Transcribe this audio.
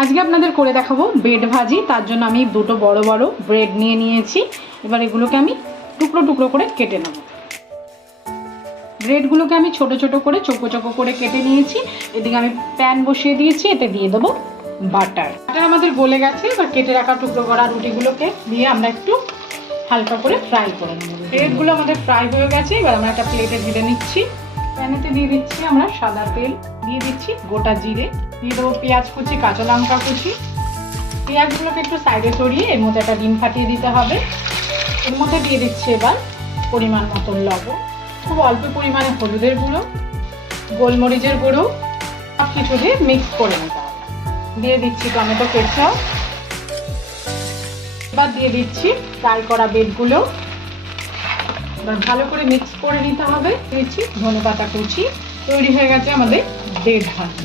আজকে আপনাদের করে দেখাবো ব্রেড ভাজি। তার জন্য আমি দুটো বড় বড় ব্রেড নিয়ে নিয়েছি। এবার এগুলোকে আমি টুকরো টুকরো করে কেটে নেব। ব্রেডগুলোকে আমি ছোট ছোট করে চৌকো চৌকো করে কেটে নিয়েছি। এদিকে আমি প্যান বসিয়ে দিয়েছি, এতে দিয়ে দেবো বাটার। বাটার আমাদের গলে গেছে। এবার কেটে রাখা টুকরো করা রুটিগুলোকে দিয়ে আমরা একটু হালকা করে ফ্রাই করে নেব। ব্রেডগুলো আমাদের ফ্রাই হয়ে গেছে। এবার আমরা একটা প্লেটে ঢেলে নিচ্ছি। প্যানেতে দিয়ে দিচ্ছি আমরা সাদা তেল, দিয়ে দিচ্ছি গোটা জিরে, দিয়ে দেবো পেঁয়াজ কুচি, কাঁচা লঙ্কা কুচি। পেঁয়াজগুলোকে একটু সাইডে সরিয়ে এর মধ্যে একটা ডিম ফাটিয়ে দিতে হবে। এর মধ্যে দিয়ে দিচ্ছি এবার পরিমাণ মতন লবণ, খুব অল্প পরিমাণে হলুদের গুঁড়ো, গোলমরিচের গুঁড়ো, সব কিছু দিয়ে মিক্স করে নিতে হবে। দিয়ে দিচ্ছি টমেটো কেচাপ। এবার দিয়ে দিচ্ছি ফ্রাই করা ব্রেডগুলো। এবার ভালো করে মিক্স করে নিতে হবে। দিচ্ছি ধনেপাতা কুচি। তৈরি হয়ে গেছে আমাদের ব্রেড ভাজি।